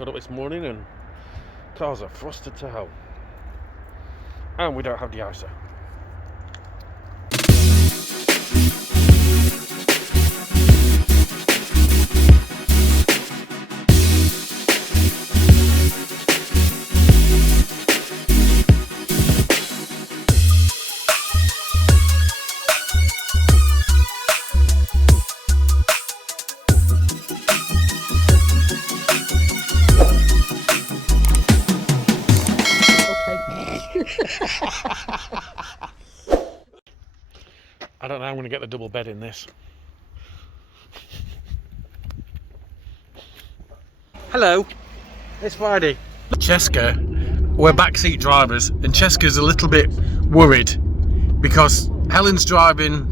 Got up this morning and cars are frosted to hell. And we don't have the icer. I don't know, I'm going to get the double bed in this. Hello, it's Friday. Chesca, we're backseat drivers, and Chesca's a little bit worried because Helen's driving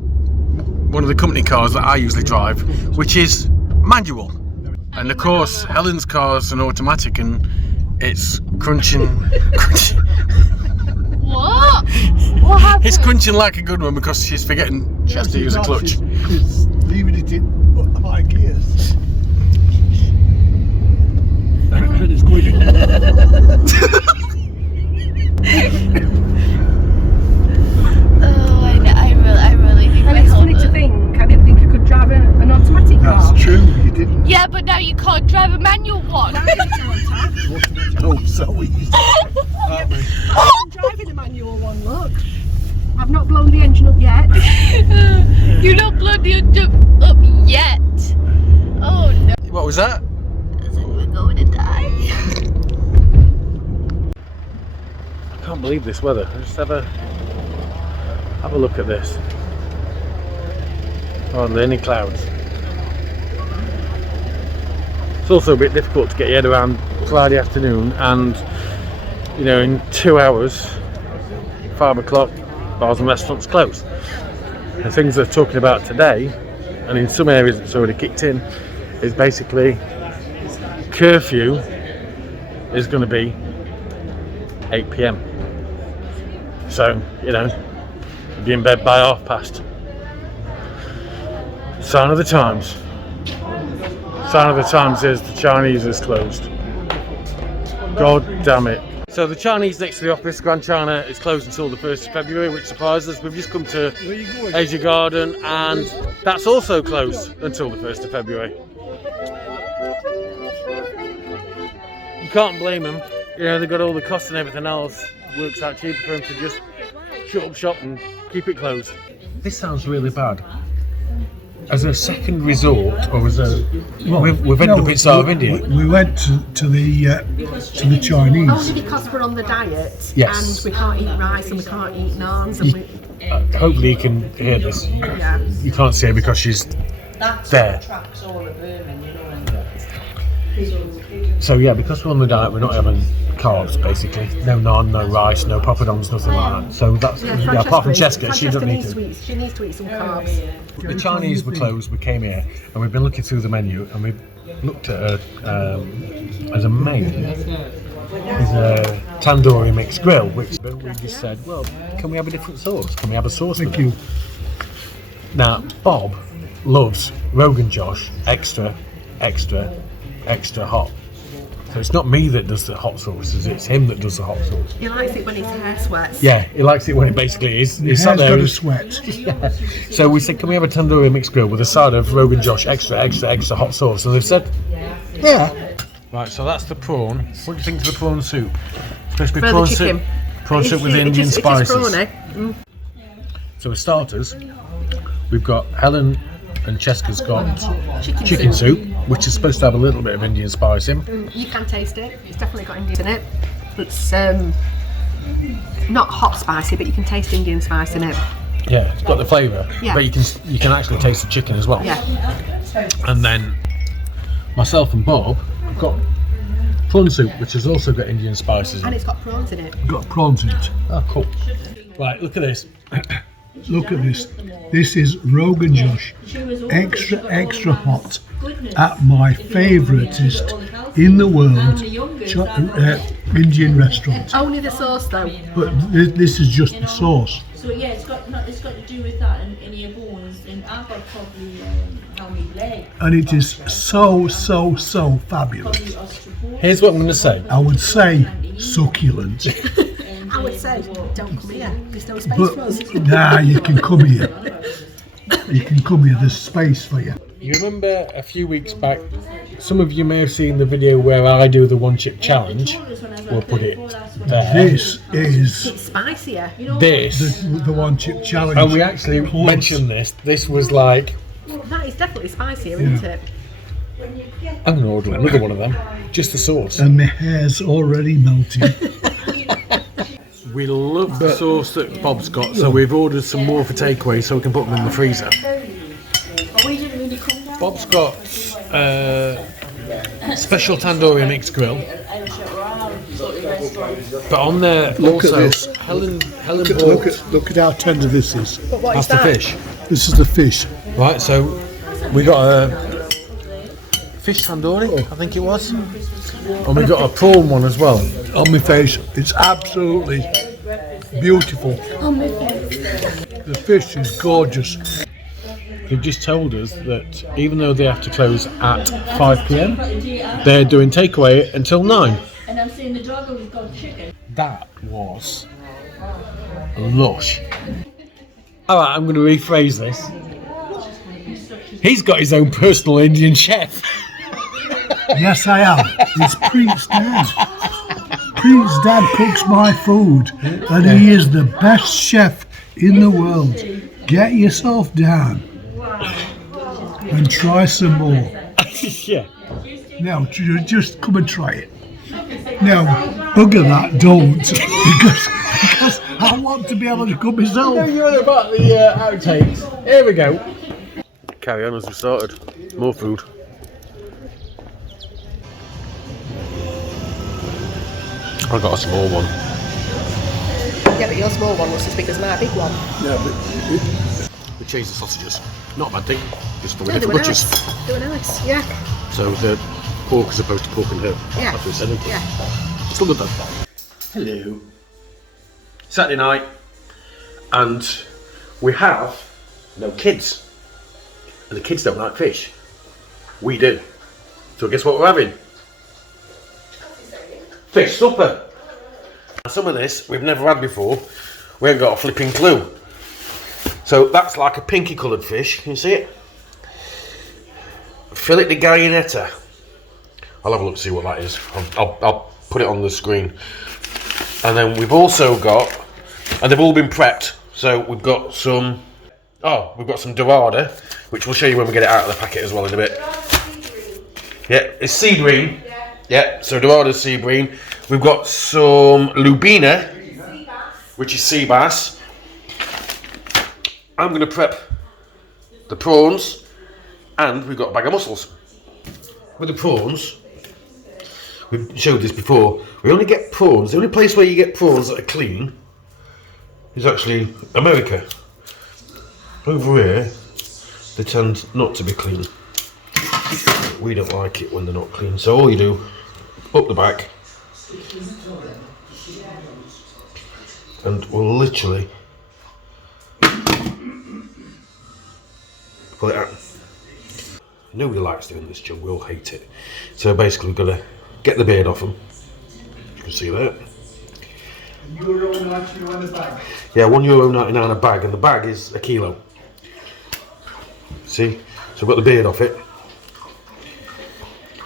one of the company cars that I usually drive, which is manual. And of course, Helen's car's an automatic and it's crunching. What? What happened? It's crunching like a good one because she's forgetting she has to use a clutch. She's leaving it in high gears. And it's going Oh, I really think And it's funny to think, I didn't think I could drive an automatic car. That's true, you didn't. Yeah, but now you can't drive a manual one. Oh, so easy. I'm driving a manual one, look. I've not blown the engine up yet. You're not blown the engine up yet. Oh no. What was that? I think we're going to die. I can't believe this weather. Just have a look at this. Hardly any clouds. It's also a bit difficult to get your head around Friday afternoon, and you know, in 2 hours, 5 o'clock, bars and restaurants close. The things they're talking about today, and in some areas it's already kicked in, is basically curfew is going to be 8 p.m. So, you know, be in bed by past. Sign of the times. Sign of the times is the Chinese is closed. God damn it. So the Chinese next to the office, Grand China, is closed until the 1st of February, which surprises us. We've just come to Asia Garden and that's also closed until the 1st of February. You can't blame them. You know, they've got all the costs and everything else. It works out cheaper for them to just shut up shop and keep it closed. This sounds really bad. As a second resort, or as a we've ended up in South India. We went to the Chinese. Only because we're on the diet, Yes. and we can't eat rice and we can't eat naans. And Hopefully you can hear this. yeah. You can't see her because she's there. So yeah, because we're on the diet, we're not having carbs basically. No naan, no rice, no poppadoms, nothing like that. So that's apart from Chesca, she doesn't need to. She needs to eat some carbs. The Chinese were closed. We came here and we've been looking through the menu and we've looked at as a main is a tandoori mixed grill, which we just said, well, can we have a different sauce? Can we have a sauce? Thank you. Now Bob loves Rogan Josh extra hot. So it's not me that does the hot sauces, it's him that does the hot sauce. He likes it when his hair sweats. Yeah, he likes it when it basically is. Your hair's got to sweat. Yeah. So we said, can we have a tandoori mixed grill with a side of Rogan Josh extra hot sauce? And they've said, yeah. Right, so that's the prawn. What do you think of the prawn soup? Supposed to be prawn soup. Prawn soup with Indian spices. So for starters, we've got Helen and Chesca's got chicken soup, which is supposed to have a little bit of Indian spice in. You can taste it. It's definitely got Indian in it. It's not hot spicy, but you can taste Indian spice in it. Yeah, it's got the flavour, Yeah. but you can actually taste the chicken as well. Yeah. And then myself and Bob have got prawn soup, which has also got Indian spices in. And it's got prawns in it. Got prawns in it. Oh, cool. Right, look at this. Look at this. This is Rogan Josh, extra hot, at my favouriteest in the world Indian restaurant. Only the sauce though. But this is just the sauce. So yeah, it's got to do with that and your bones. And I've got probably how many legs? And it is so fabulous. Here's what I'm going to say. I would say succulent. I would say, don't come here. There's no space for us. But nah, you can come here. You can come here. There's space for you. You remember a few weeks back, some of you may have seen the video where I do the one chip challenge. We'll put it there. This is It's spicier. This, the one chip challenge. and we actually mentioned this. This was like, That is definitely spicier, isn't it? I'm going to order another one of them, just the sauce. And my hair's already melting. We love the sauce that Bob's got, so we've ordered some more for takeaway so we can put them in the freezer. Bob's got special tandoori mixed grill, but on there Look at also this. Helen Look at how tender this is. But what that's is that? the fish, This is the fish. right? So we got a fish tandoori, I think it was, and we got a prawn one as well. On my face, it's absolutely beautiful. The fish is gorgeous. They've just told us that even though they have to close at 5 p.m, they're doing takeaway until 9. And I'm seeing the dog has got chicken. That was lush. Alright, I'm going to rephrase this. He's got his own personal Indian chef. Yes, I am. It's Preet's dad. Preet's dad cooks my food, and he is the best chef in the world. Get yourself down and try some more. Yeah. Now, just come and try it. Now, bugger that, don't, because I want to be able to cook myself. You're about the outtakes. Here we go. Carry on as we started. More food. I got a small one. Yeah, but your small one was as big as my big one. Yeah, but We changed the sausages. Not a bad thing. Just for Yeah, with they the were butchers. nice. They were nice, yeah. So the pork is opposed to pork and herb. Yeah. That's what we said. Isn't it? Yeah. Still good though. Hello. Saturday night, and we have no kids, and the kids don't like fish. We do. So guess what we're having? Fish supper. And some of this we've never had before. We haven't got a flipping clue. So that's like a pinky coloured fish. Can you see it? Fillet de Gallineta. I'll have a look to see what that is. I'll put it on the screen. And then we've also got, and they've all been prepped. So we've got some, we've got some dorada, which we'll show you when we get it out of the packet as well in a bit. Yeah, it's sea green. Yeah, so dorada's sea green. We've got some lubina, which is sea bass. I'm going to prep the prawns, and we've got a bag of mussels. With the prawns, we've showed this before, we only get prawns, the only place where you get prawns that are clean is actually America. Over here, they tend not to be clean. We don't like it when they're not clean, so all you do, up the back, and we'll literally pull it out. Nobody likes doing this job, we all hate it. So basically we've got to get the beard off them. You can see that. €1.99 a bag. Yeah, €1.99 a bag, and the bag is a kilo. See? So I've got the beard off it.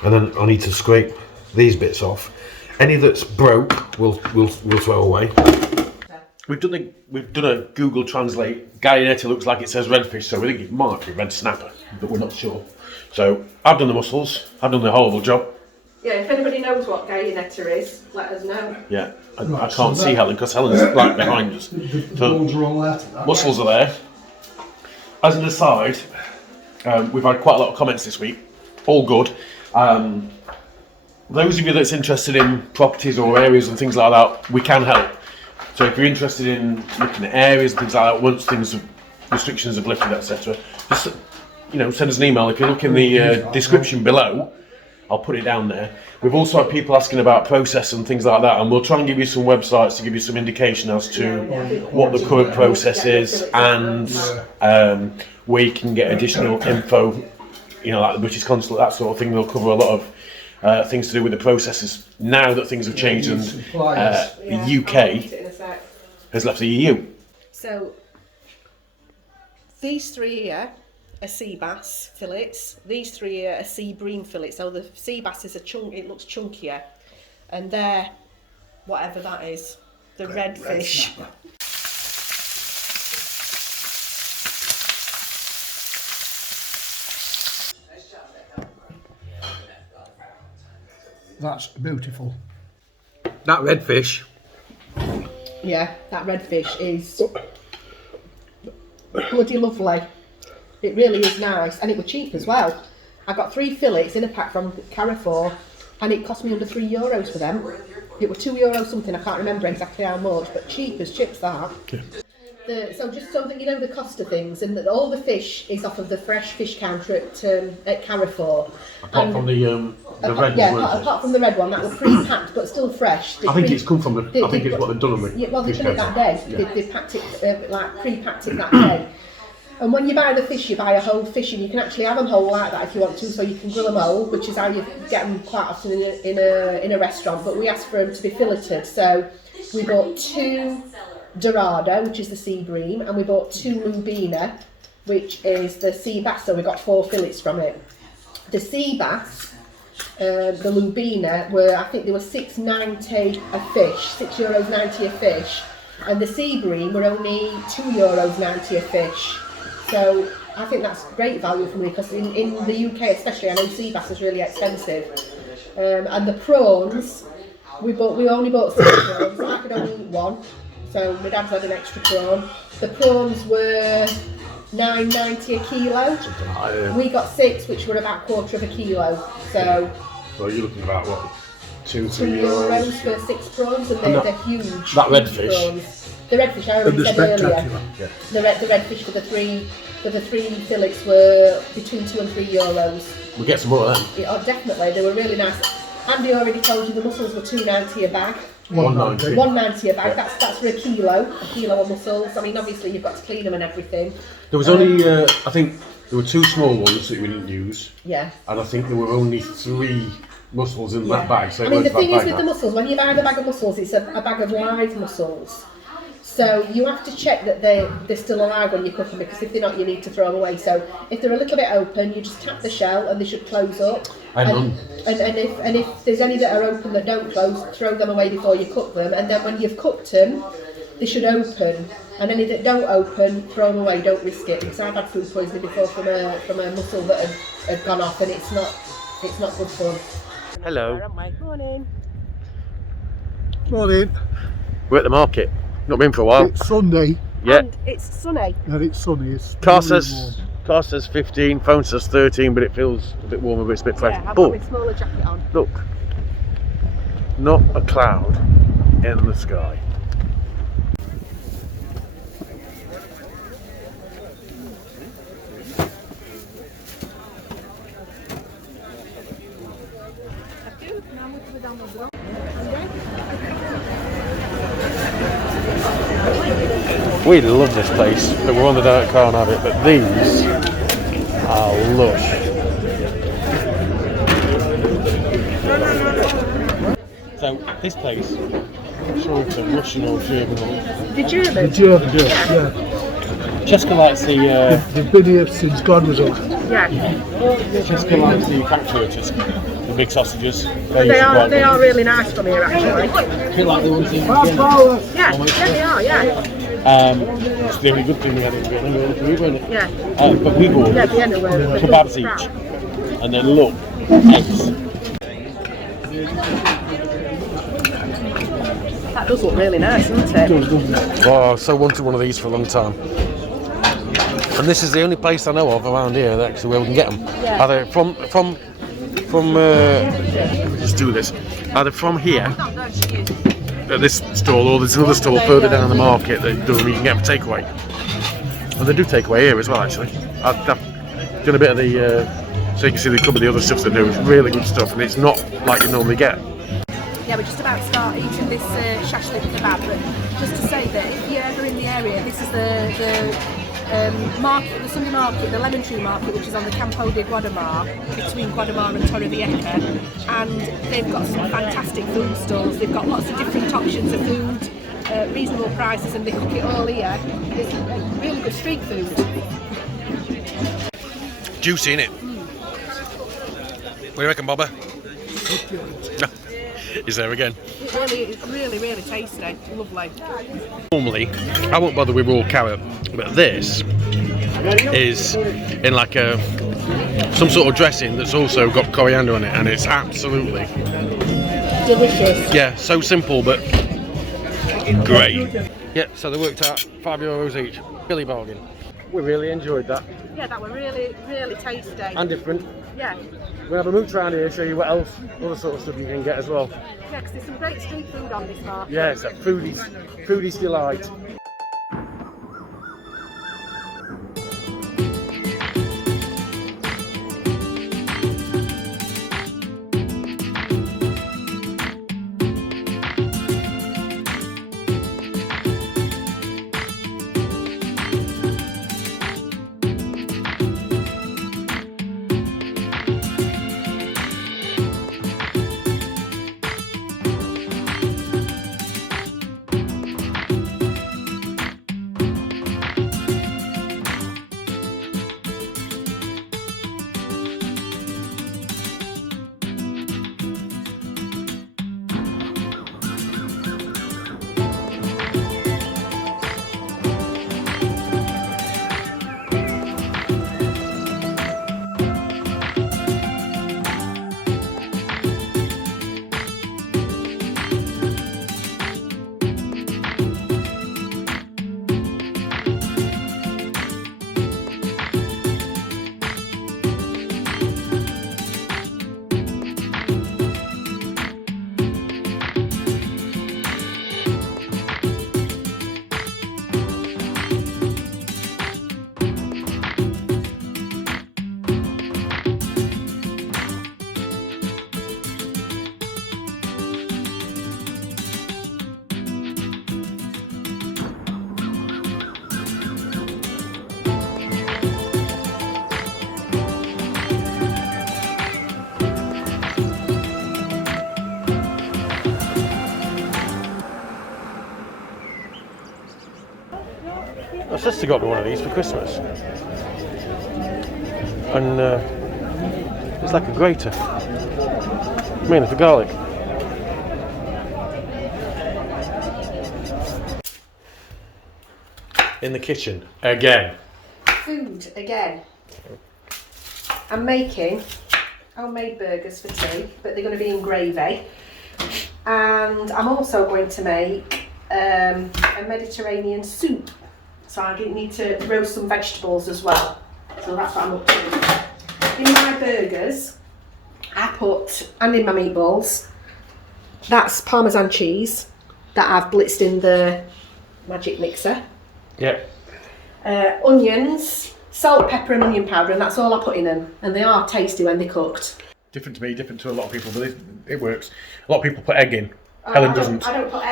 And then I need to scrape these bits off. Any that's broke, we'll throw away. We've done a Google Translate. Gallineta looks like it says redfish, so we think it might be red snapper, but we're not sure. So I've done the mussels. I've done the horrible job. Yeah, if anybody knows what Gallineta is, let us know. Yeah, I can't see Helen because Helen's right behind us. So mussels are there. As an aside, we've had quite a lot of comments this week. All good. Those of you that's interested in properties or areas and things like that, we can help. So if you're interested in looking at areas and things like that, once restrictions have lifted, etc., just send us an email. If you look in the description below, I'll put it down there. We've also had people asking about process and things like that, and we'll try and give you some websites to give you some indication as to what the current process is and where you can get additional info, like the British Consulate, that sort of thing. They'll cover a lot of things to do with the processes now that things have changed and the UK has left the EU. So these three here are sea bass fillets. These three here are sea bream fillets. So the sea bass is it looks chunkier, and they're whatever that is, the red fish. That's beautiful. That red fish. Yeah, that red fish is bloody lovely. It really is nice, and it was cheap as well. I got 3 fillets in a pack from Carrefour, and it cost me under €3 for them. It was €2 something, I can't remember exactly how much, but cheap as chips that. Yeah. So just so that you know the cost of things, and that all the fish is off of the fresh fish counter at Carrefour. Apart from the red one. Apart from the red one, that was pre-packed but still fresh. I think it's come from I think it's what they've done on the well, they've fish done it that counter. day. Yeah. They packed it, pre-packed it that day. And when you buy the fish, you buy a whole fish, and you can actually have them whole like that if you want to, so you can grill them whole, which is how you get them quite often in a restaurant. But we asked for them to be filleted, so we bought 2 Dorado, which is the sea bream, and we bought 2 Lubina, which is the sea bass, so we got 4 fillets from it. The sea bass, the Lubina, I think they were €6.90 a fish, €6.90 a fish, and the sea bream were only €2.90 a fish. So I think that's great value for me, because in the UK especially, I know sea bass is really expensive. And the prawns, we only bought 6 prawns. I could only eat 1, so my dad's had an extra prawn. The prawns were $9.90 a kilo. We got 6, which were about quarter of a kilo. So you're looking about what, €2 €3 for 6 prawns, and they're huge. That red huge fish. Prawns. The red fish I already said earlier. Yeah. The red fish for the 3 fillets were between €2 and €3. We'll get some more of them. Yeah, definitely, they were really nice. Andy already told you the mussels were $2.90 a bag. $1.90. $1.90 a bag. That's for a kilo of mussels. I mean, obviously you've got to clean them and everything. There was only, I think, there were 2 small ones that we didn't use. Yeah. And I think there were only 3 mussels in that bag. So I mean, the thing is with the mussels, when you buy the bag of mussels, it's a bag of live mussels. So you have to check that they're still alive when you cook them, because if they're not, you need to throw them away. So if they're a little bit open, you just tap the shell and they should close up. And if there's any that are open that don't close, throw them away before you cook them. And then when you've cooked them, they should open. And any that don't open, throw them away. Don't risk it, because I've had food poisoning before from a mussel that had gone off, and it's not good fun. Hello. Morning. Morning. We're at the market. Not been for a while. It's Sunday. Yeah. And it's sunny. And it's sunny. It's Car really warm. says 15, phone says 13, but it feels a bit warmer, but it's a bit fresh. Yeah, I've but got my smaller jacket on. look, not a cloud in the sky. We love this place, but we're on the diet, can't have it, but these are lush. So this place, I'm sure it's a Russian or German one. The German? The German, yeah. Chesca likes the... They've been here since God was alive. Yeah. Chesca likes the factory of Chesca, the big sausages. They are really nice from here, actually. A bit like the ones in Vienna. Yeah, they are, yeah. It's the only good thing we had in Vienna, weren't it? Yeah. But we bought Vienna were kebabs each, and then look, eggs. That does look really nice, doesn't it? It does, doesn't it? Oh, I so wanted one of these for a long time. And this is the only place I know of around here that actually where we can get them. Yeah. Either from let's do this. Either from here at this stall, or there's another stall further down the market that do them. You can get them for takeaway. And they do takeaway here as well. Actually, I've done a bit of the So you can see they cover the other stuff they do. It's really good stuff, and it's not like you normally get. Yeah, we're just about to start eating this shashlik kebab, but just to say that if you're ever in the area, this is the market, the Sunday market, the lemon tree market, which is on the Campo de Guadamar, between Guadamar and Torrevieja, and they've got some fantastic food stalls. They've got lots of different options of food, reasonable prices, and they cook it all here. It's really good street food. Juicy, innit? What do you reckon, Bobber? He's there again. It's really, really tasty. Lovely. Normally, I won't bother with raw carrot, but this is in like some sort of dressing that's also got coriander on it, and it's absolutely Delicious. yeah, so simple but great. Yeah, so they worked out €5 each. Billy bargain. We really enjoyed that. Yeah, that were really, really tasty. And different. Yeah. We'll have a mooch around here, show you what else, other sort of stuff you can get as well. Yeah, because there's some great street food on this market. Yeah, it's a foodie's delight. My sister got me one of these for Christmas, and it's like a grater, mainly for garlic. In the kitchen again. Food again. I'm making homemade burgers for tea, but they're going to be in gravy, and I'm also going to make a Mediterranean soup. So I need to roast some vegetables as well. So that's what I'm up to. In my burgers, and in my meatballs, that's Parmesan cheese that I've blitzed in the magic mixer. Yep. Onions, salt, pepper and onion powder, and that's all I put in them. And they are tasty when they're cooked. Different to me, different to a lot of people, but it works. A lot of people put egg in. Helen doesn't. I don't put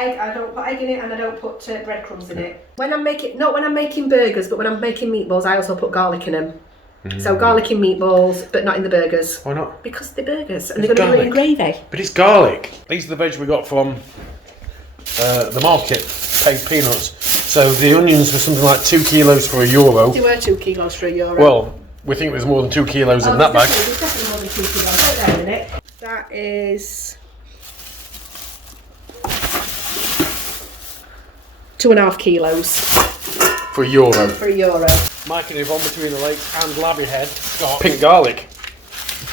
egg in it, and I don't put breadcrumbs in it. When I'm making burgers, but when I'm making meatballs, I also put garlic in them. So garlic in meatballs, but not in the burgers. Why not? Because they're burgers, and they're going to be in gravy. But it's garlic. These are the veg we got from the market, paid peanuts. So the onions were something like 2 kilos for €1. They were 2 kilos for €1. Well, we think there's more than 2 kilos in that bag. There's definitely more than 2 kilos. Wait there a minute. That is 2.5 kilos. For €1. For €1. Mike and Yvonne between the lakes and Labby Head got pink garlic.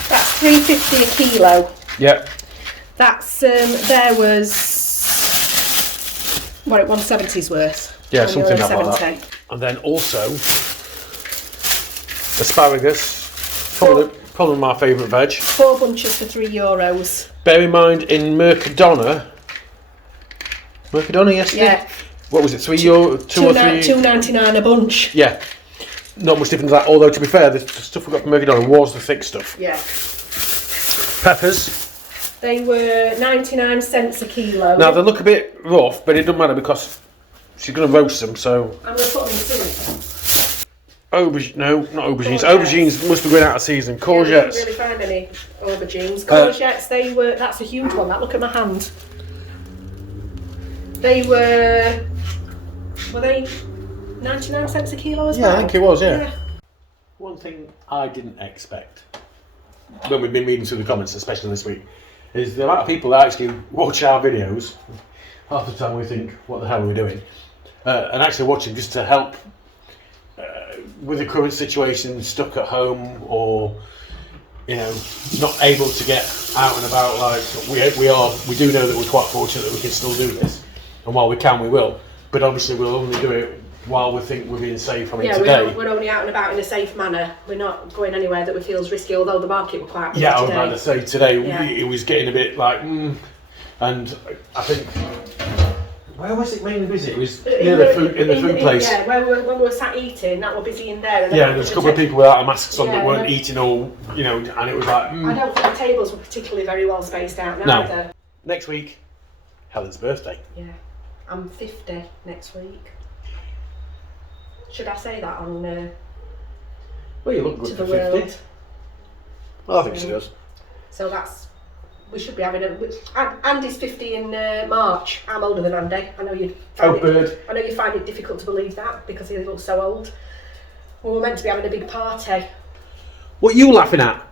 That's $3.50 a kilo. Yep. That's there was what, 170's worth. Yeah, something like that. 170. And then also asparagus, probably my favourite veg. 4 bunches for €3. Bear in mind, in Mercadona yesterday? Yeah. What was it, €3, 2 or 3? $2.99 a bunch. Yeah. not much different to that. Although to be fair, the stuff we got from Mercadona was the thick stuff. Yeah. Peppers. They were 99 cents a kilo. Now they look a bit rough, but it doesn't matter because she's going to roast them. So I'm going to put them in soup. no, not aubergines. Courgettes. Aubergines must be going out of season. Yeah, Courgettes. I didn't really find any aubergines. Courgettes, they were. That's a huge one. That, look at my hand. They were they 99 cents a kilo as well? Yeah, I think it was. Yeah. One thing I didn't expect when we've been reading through the comments, especially this week, is the amount of people that actually watch our videos. Half the time we think, what the hell are we doing? And actually watching just to help with the current situation, stuck at home or, you know, not able to get out and about. Like we do know that we're quite fortunate that we can still do this, and while we can, we will. But obviously, we'll only do it while we think we're being safe. I mean, today we're only out and about in a safe manner. We're not going anywhere that we feels risky. Although the market were quite busy I would today. rather say today it was getting a bit like, and I think. Where was it mainly busy? It was near the food place. Yeah, when we were sat eating, that were busy in there. And Yeah, there was a couple of people without masks on that weren't no. eating all, you know, and it was like. I don't think the tables were particularly very well spaced out neither. No. Next week, Helen's birthday. Yeah, I'm 50 next week. Should I say that on Well, you look good to for the 50. world? Well, I think she does. So we should be having Andy's 50 in March. I'm older than Andy. I know you find it difficult to believe that because he looks so old. We were meant to be having a big party. What are you laughing at?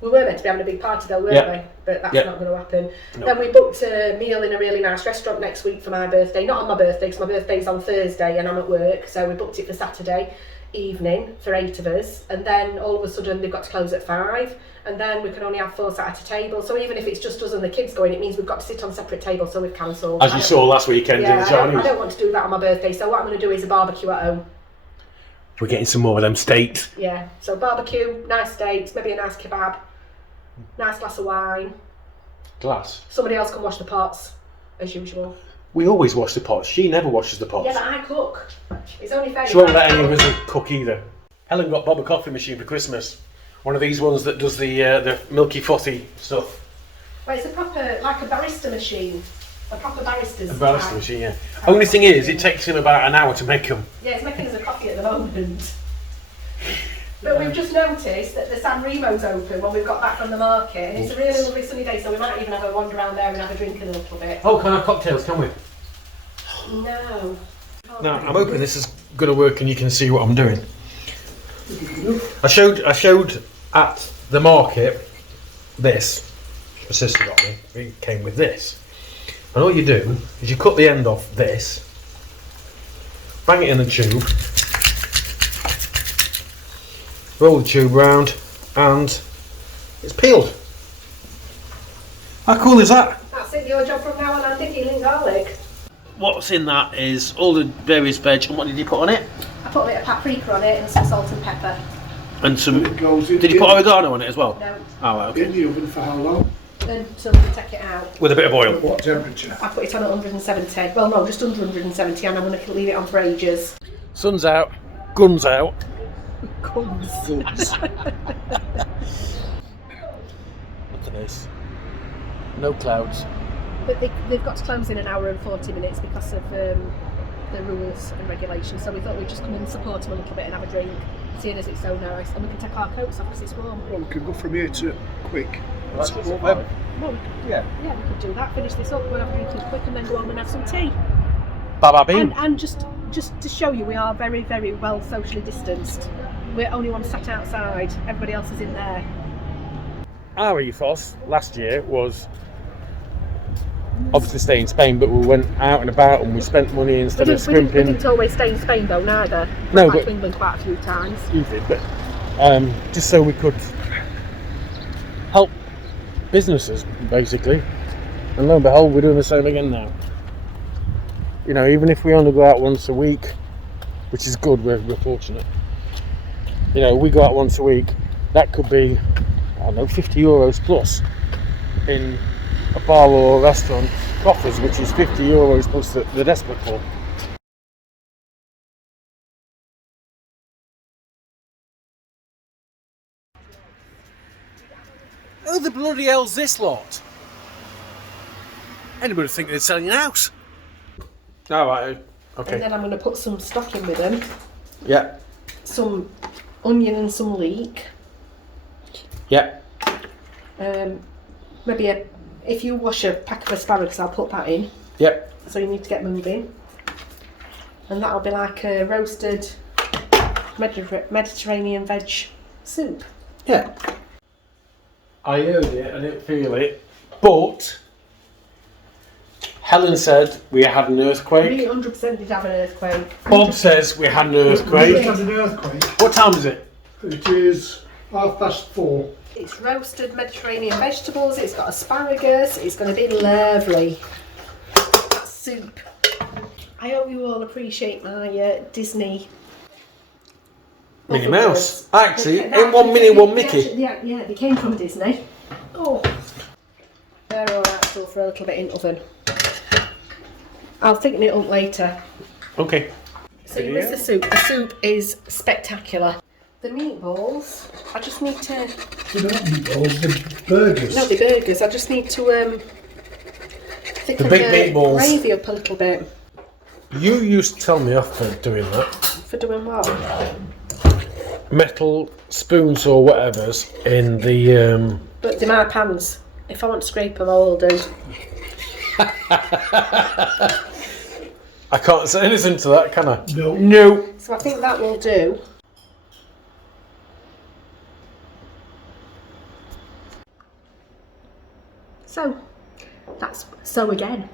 We were meant to be having a big party though, weren't we? But that's not going to happen. No. Then we booked a meal in a really nice restaurant next week for my birthday. Not on my birthday, because my birthday's on Thursday and I'm at work. So we booked it for Saturday evening for 8 of us. And then all of a sudden they've got to close at 5. And then we can only have 4 sat at a table. So even if it's just us and the kids going, it means we've got to sit on separate tables. So we've cancelled. As you saw last weekend in the Chinese. I don't want to do that on my birthday. So what I'm going to do is a barbecue at home. We're getting some more of them steaks. Yeah. So barbecue, nice steaks, maybe a nice kebab, nice glass of wine. Glass? Somebody else can wash the pots, as usual. We always wash the pots. She never washes the pots. Yeah, but I cook. It's only fair. She won't let any of us cook either. Helen got Bob a coffee machine for Christmas. One of these ones that does the milky frothy stuff. Well, it's a proper, like a barista machine. A proper barista's. A barista machine, yeah. Only thing is, it takes him about an hour to make them. Yeah, it's making us a coffee at the moment. But we've just noticed that the San Remo's open when we've got back from the market, and it's a really lovely sunny day, so we might even have a wander around there and have a drink in a little bit. Oh, can I have cocktails, can we? No. Now, I'm hoping this is going to work and you can see what I'm doing. I showed at the market this. My sister got me. It came with this. And all you do is you cut the end off this, bang it in the tube, roll the tube round, and it's peeled. How cool is that? That's it, your job from now on, Andy, peeling garlic. What's in that is all the various veg, and what did you put on it? I put a bit of paprika on it and some salt and pepper. And some. It goes in Did you put oregano on it as well? No, Oh, right, okay. in the oven for how long? until we take it out. With a bit of oil. What temperature? I put it on at 170. Well, no, just under 170, and I'm going to leave it on for ages. Sun's out, guns out. Guns. Look at this. No clouds. But they've got to close in an hour and 40 minutes because of the rules and regulations. So we thought we'd just come and support them a little bit and have a drink, seeing as it's so nice. And we can take our coats off because it's warm. Well, we can go from here to quick. Well, yeah, we could do that. Finish this up, go and have a drink quick, and then go home and have some tea. Baba bean. And just to show you, we are very, very well socially distanced. We're only one sat outside. Everybody else is in there. Our ethos last year was obviously stay in Spain, but we went out and about and we spent money instead of We scrimping. didn't always stay in Spain though, neither. No, Went back but- to England quite a few times. You did, but just so we could help businesses, basically. And lo and behold, we're doing the same again now. You know, even if we only go out once a week, which is good, we're fortunate. You know, we go out once a week, that could be, I don't know, €50 plus in a bar or a restaurant coffers, which is €50 plus the desperate call. the bloody hell's this lot? Anybody would think they're selling a house. Alright, okay. And then I'm going to put some stock in with them. Yeah. Some onion and some leek. Yeah. Maybe if you wash a pack of asparagus, I'll put that in. Yeah. So you need to get moving. And that'll be like a roasted Mediterranean veg soup. Yeah. I heard it, I didn't feel it, but Helen said we had an earthquake. We 100% did have an earthquake. Bob says we had an We earthquake. had an earthquake. What time is it? It is 4:30. It's roasted Mediterranean vegetables, it's got asparagus, it's going to be lovely. That soup. I hope you all appreciate my Disney. Minnie Mouse. Actually, Okay, in one Minnie, one Mickey. Yeah, they came from Disney. Oh. They're alright still for a little bit in oven. I'll thicken it up later. Okay. So you miss the soup. The soup is spectacular. The meatballs, I just need to... You don't meatballs, the burgers. No, the burgers. I just need to thicken The big meatballs. gravy up a little bit. You used to tell me off for doing that. For doing what? Metal spoons or whatever's in the But they're my pans. If I want to scrape them, I will do. I can't say anything to that, can I? No. No. So I think that will do. So, again.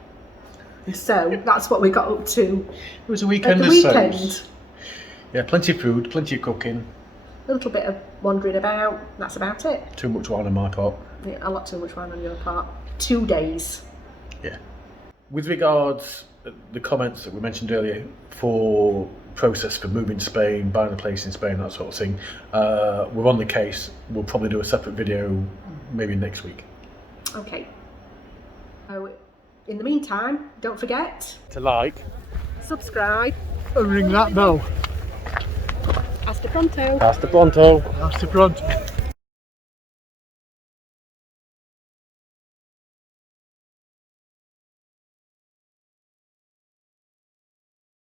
So, that's what we got up to It was a at weekend the of weekend. soaps. Yeah, plenty of food, plenty of cooking. A little bit of wandering about. That's about it. Too much wine on my part. Yeah, a lot too much wine on your part. 2 days. Yeah. With regards the comments that we mentioned earlier for process for moving to Spain, buying a place in Spain, that sort of thing, we're on the case. We'll probably do a separate video maybe next week. Okay. So, in the meantime, don't forget, To like. subscribe. And ring that bell. Hasta pronto. Hasta pronto. Hasta pronto.